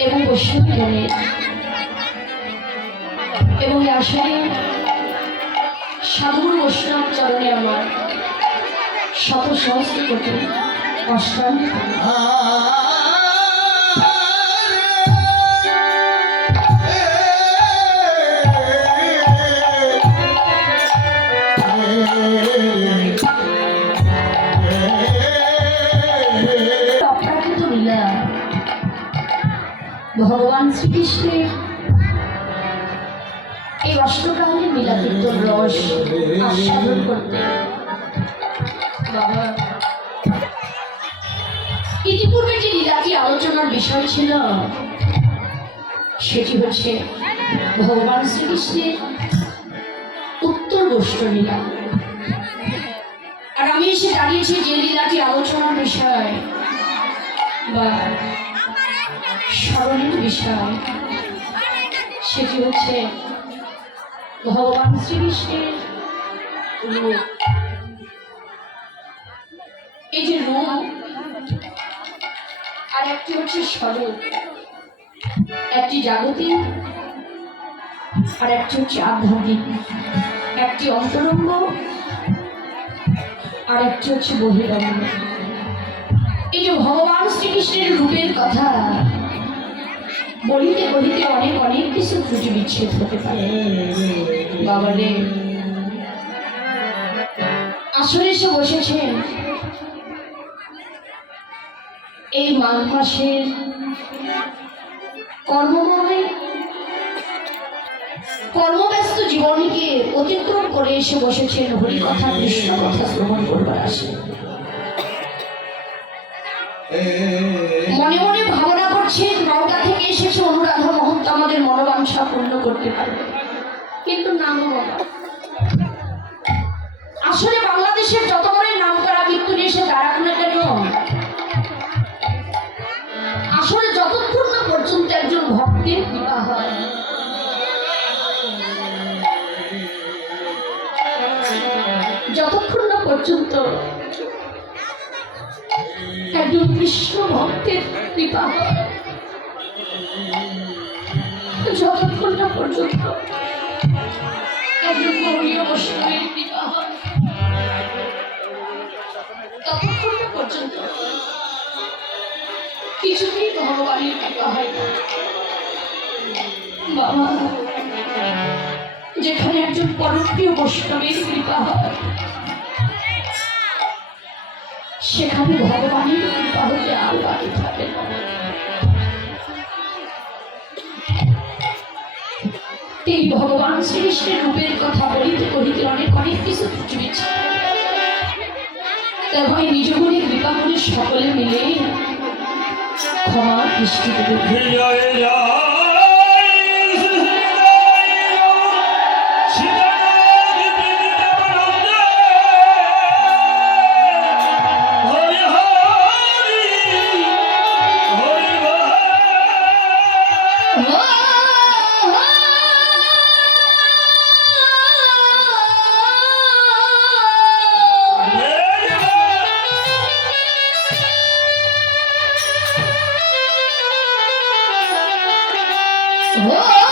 এবং বৈষ্ণব গণের এবং আসলে সাধুর বৈষ্ণব চরণে আমার শত সহস্র কোটি অষ্টান লীলা ভগবান শ্রীকৃষ্ণের এই অষ্টকালে লীলাকীর্তন রস আস্বাদন করতে। বাবা। ইতিপূর্বে যে লীলাটি আলোচনার বিষয় ছিল, সেটি হচ্ছে ভগবান শ্রীকৃষ্ণের উত্তর গোষ্ঠ লীলা। আর আমি এসে দাঁড়িয়েছি যে লীলাটি আলোচনার বিষয়। বা স্মরণের বিষয় সেটি হচ্ছে ভগবান শ্রীকৃষ্ণের রূপ। এই যে রূপ, আর একটি হচ্ছে স্বরূপ, একটি জাগতিক, আর একটি হচ্ছে আধ্যাত্মিক। একটি অন্তরঙ্গ, আর একটি হচ্ছে বহিরঙ্গ। এই যে ভগবান শ্রীকৃষ্ণের রূপের কথা বলিতে বলিতে অনেক অনেক কিছু ত্রুটি বিচ্ছেদ হতে পারে। বাবা রে। আসলে এসে বসেছেন। এই মাঘ মাসের কর্মময়, কর্মব্যস্ত জীবনীকে অতিক্রম করে এসে বসেছেন। হরি কথা কৃষ্ণ কথা শ্রবণ করবার আসে মনে মনে ভাবনা করছে নওটা থেকে এসেছে, অনুরাধা মহন্ত আমাদের মনোবাঞ্ছা পূর্ণ করতে পারবে কিন্তু না গো বাবা। আসলে বাংলাদেশের যত বড় নাম করা মৃত্যু এসে দাঁড়াক কেন? আসলে যতক্ষণ পর্যন্ত একজন ভক্তের হয়, যতক্ষণ না পর্যন্ত একজন কৃষ্ণ ভক্তের কৃপা। যতক্ষণ না পর্যন্ত একজন গৌরীয় বৈষ্ণবের কৃপা পর্যন্ত হয় যেখানে একজন পরপ্রিয় বৈষ্ণবের কৃপা হয় সেখানে ভগবানের কৃপা হতে আর বাকি থাকে। না এই ভগবান শ্রীকৃষ্ণের রূপের কথা বলিতে বলিতে অনেক অনেক কিছু চুটেছে তারপরে নিজ গুণে কৃপা করে সকলে মিলে ক্ষমা দৃষ্টিতে Oh!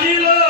Camila!